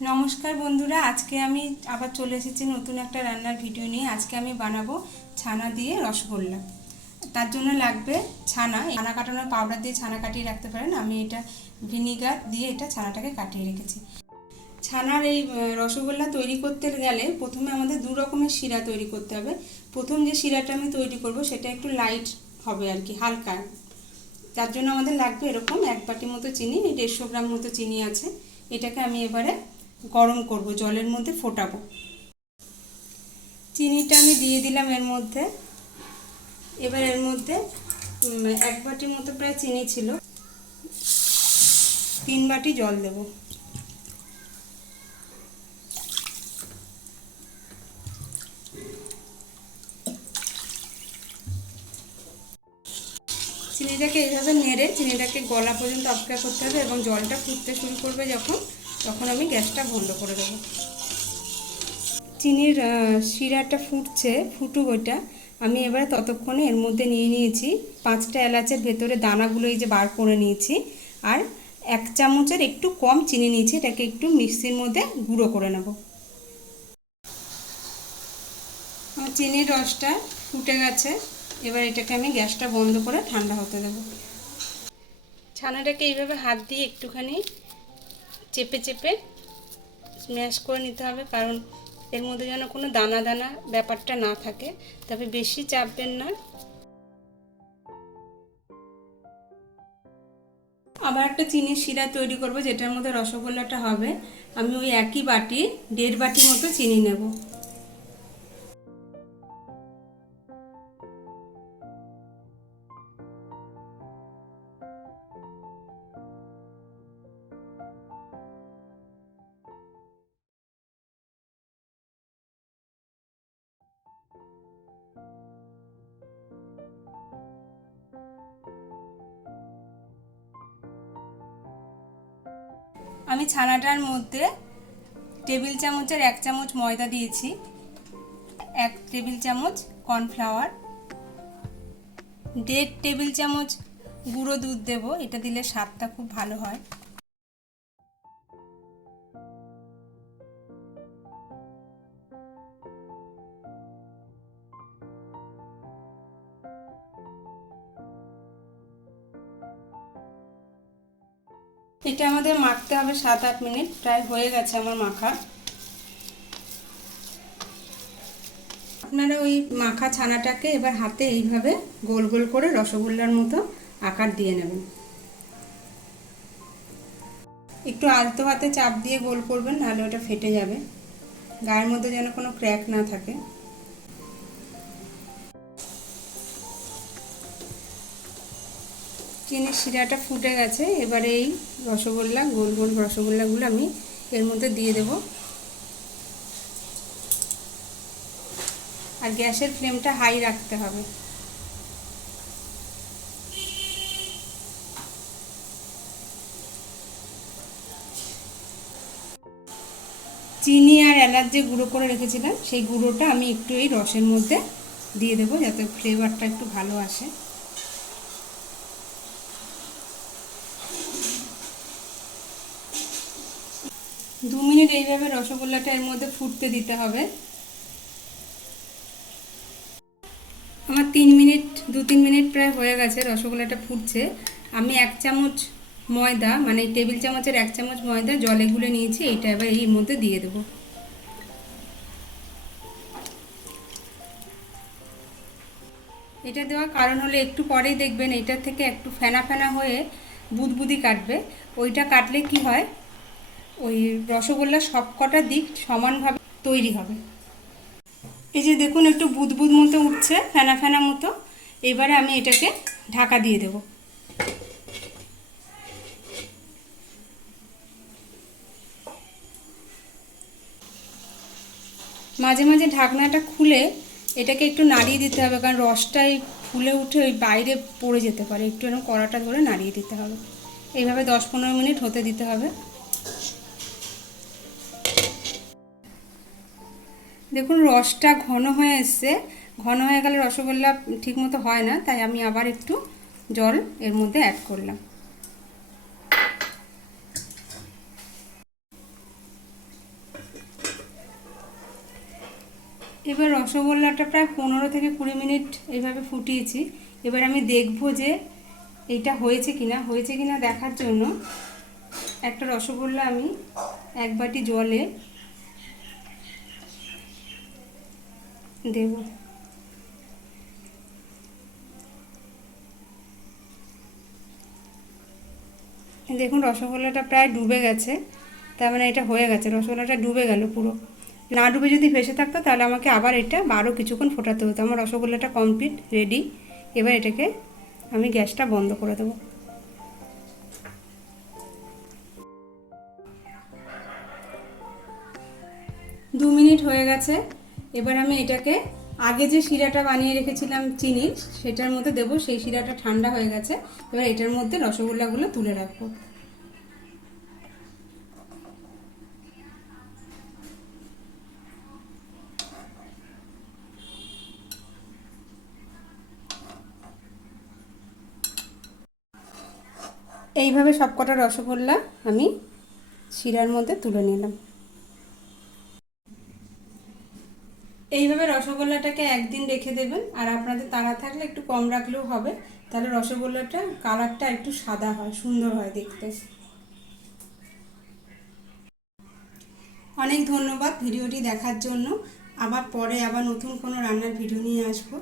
নমস্কার বন্ধুরা, আজকে আমি আবার চলে এসেছি নতুন একটা রান্নার ভিডিও নিয়ে। আজকে আমি বানাবো ছানা দিয়ে রসগোল্লা। তার জন্য লাগবে ছানা কাটানোর পাউডার দিয়ে ছানা কাটিয়ে রাখতে পারেন। আমি এটা ভিনিগার দিয়ে ছানাটাকে কাটিয়ে রেখেছি। ছানার এই রসগোল্লা তৈরি করতে গেলে প্রথমে আমাদের দু রকমের শিরা তৈরি করতে হবে। প্রথম যে শিরাটা আমি তৈরি করব সেটা একটু লাইট হবে আর কি, হালকা। তার জন্য আমাদের লাগবে এরকম 1 বাটি মতো চিনি, 150 গ্রাম মতো চিনি আছে। এটাকে আমি এবারে গরম করব, জলের মধ্যে ফোটাবো। চিনিটা আমি দিয়ে দিলাম এর মধ্যে। এবার এর মধ্যে 1 বাটি মতো প্রায় চিনি ছিল, 3 বাটি জল দেব। চিনিটাকে এইভাবে নেড়ে চিনিটাকে গলা পর্যন্ত অপেক্ষা করতে হবে এবং জলটা ফুটতে শুরু করবে যখন, তখন আমি গ্যাসটা বন্ধ করে দেবো। চিনির শিরাটা ফুটুক ওইটা। আমি এবারে ততক্ষণে এর মধ্যে নিয়ে নিয়েছি 5টা এলাচের ভেতরে দানাগুলো এই যে বার করে নিয়েছি, আর 1 চামচের একটু কম চিনি নিয়েছি। এটাকে একটু মিক্সির মধ্যে গুঁড়ো করে নেব। আমার চিনির রসটা ফুটে গেছে। এবার এটাকে আমি গ্যাসটা বন্ধ করে ঠান্ডা হতে দেব। ছানাটাকে এইভাবে হাত দিয়ে একটুখানি চেপে চেপে স্ম্যাশ করে নিতে হবে, কারণ এর মধ্যে যেন কোনো দানা দানা ব্যাপারটা না থাকে। তবে বেশি চাপবেন না। আবার একটা চিনির শিরা তৈরি করব, যেটার মধ্যে রসগোল্লাটা হবে। আমি ওই একই বাটি 1.5 বাটি মতো চিনি নেব। আমি ছানাটার মধ্যে টেবিল চামচের 1 চামচ ময়দা দিয়েছি, 1 টেবিল চামচ কর্নফ্লাওয়ার, 1.5 টেবিল চামচ গুঁড়ো দুধ দেব। এটা দিলে স্বাদটা খুব ভালো হয়। এটা আমাদের মাখতে হবে 7-8 মিনিট। প্রায় হয়ে গেছে আমার মাখা। আপনারা ওই মাখা ছানাটাকে এবার হাতে এইভাবে গোল গোল করে রসগোল্লার মতো আকার দিয়ে নেবেন। একটু আলতো হাতে চাপ দিয়ে গোল করবেন, নাহলে ওটা ফেটে যাবে। গায়ের মধ্যে যেন কোনো ক্র্যাক না থাকে। চিনির শিরাটা ফুটে গেছে। এবারে এই রসগোল্লা, গোল গোল রসগোল্লাগুলো আমি এর মধ্যে দিয়ে দেব। আর গ্যাসের ফ্লেমটা হাই রাখতে হবে। চিনি আর এলাচ যে গুঁড়ো করে রেখেছিলাম, সেই গুঁড়োটা আমি একটু এই রসের মধ্যে দিয়ে দেবো, যাতে ফ্লেভারটা একটু ভালো আসে। দু মিনিট এইভাবে রসগোল্লাটা এর মধ্যে ফুটতে দিতে হবে। আমার 2-3 মিনিট প্রায় হয়ে গেছে, রসগোল্লাটা ফুটছে। আমি 1 চামচ ময়দা, মানে টেবিল চামচের 1 চামচ ময়দা জলে গুলে নিয়েছি। এইটা এবার এর মধ্যে দিয়ে দেবো। এটা দেওয়ার কারণ হলো, একটু পরেই দেখবেন এটা থেকে একটু ফেনা ফেনা হয়ে বুদবুদি কাটবে। ওইটা কাটলে কি হয়, ওই রসগোল্লা সবকটা দিক সমানভাবে তৈরি হবে। এই যে দেখুন, একটু বুদবুদ মতো উঠছে, ফেনা ফেনা মতো। এবারে আমি এটাকে ঢাকা দিয়ে দেব। মাঝে মাঝে ঢাকনাটা খুলে এটাকে একটু নাড়িয়ে দিতে হবে, কারণ রসটাই ফুলে উঠে ওই বাইরে পড়ে যেতে পারে। একটু এরকম কড়াটা ধরে নাড়িয়ে দিতে হবে। এইভাবে 10-15 মিনিট হতে দিতে হবে। দেখুন, রসটা ঘন হয়ে এসছে। ঘন হয়ে গেলে রসগোল্লা ঠিকমতো হয় না, তাই আমি আবার একটু জল এর মধ্যে অ্যাড করলাম। এবার রসগোল্লাটা প্রায় 15 থেকে 20 মিনিট এইভাবে ফুটিয়েছি। এবার আমি দেখব যে এইটা হয়েছে কিনা দেখার জন্য একটা রসগোল্লা আমি 1 বাটি জলে দেব। দেখুন রসগোল্লাটা প্রায় ডুবে গেছে, তার মানে এটা হয়ে গেছে, রসগোল্লাটা ডুবে গেল পুরো। না ডুবে যদি ভেসে থাকতো তাহলে আমাকে আবার এটা আরও কিছুক্ষণ ফোটাতে হতো। আমার রসগোল্লাটা কমপ্লিট রেডি। এবার এটাকে আমি গ্যাসটা বন্ধ করে দেবো। দু মিনিট হয়ে গেছে। এবার আমি এটাকে আগে যে শিরাটা বানিয়ে রেখেছিলাম চিনির, সেটার মধ্যে দেবো। সেই শিরাটা ঠান্ডা হয়ে গেছে। এবার এটার মধ্যে রসগোল্লাগুলো তুলে রাখবো। এইভাবে সবকটা রসগোল্লা আমি শিরার মধ্যে তুলে নিলাম। এইভাবে রসগোল্লাটাকে একদিন রেখে দেবেন। আর আপনাদের তাড়া থাকলে একটু কম রাখলেও হবে, তাহলে রসগোল্লাটা কালারটা একটু সাদা হয়, সুন্দর হয় দেখতে। অনেক ধন্যবাদ ভিডিওটি দেখার জন্য। আবার পরে নতুন কোনো রান্নার ভিডিও নিয়ে আসবো।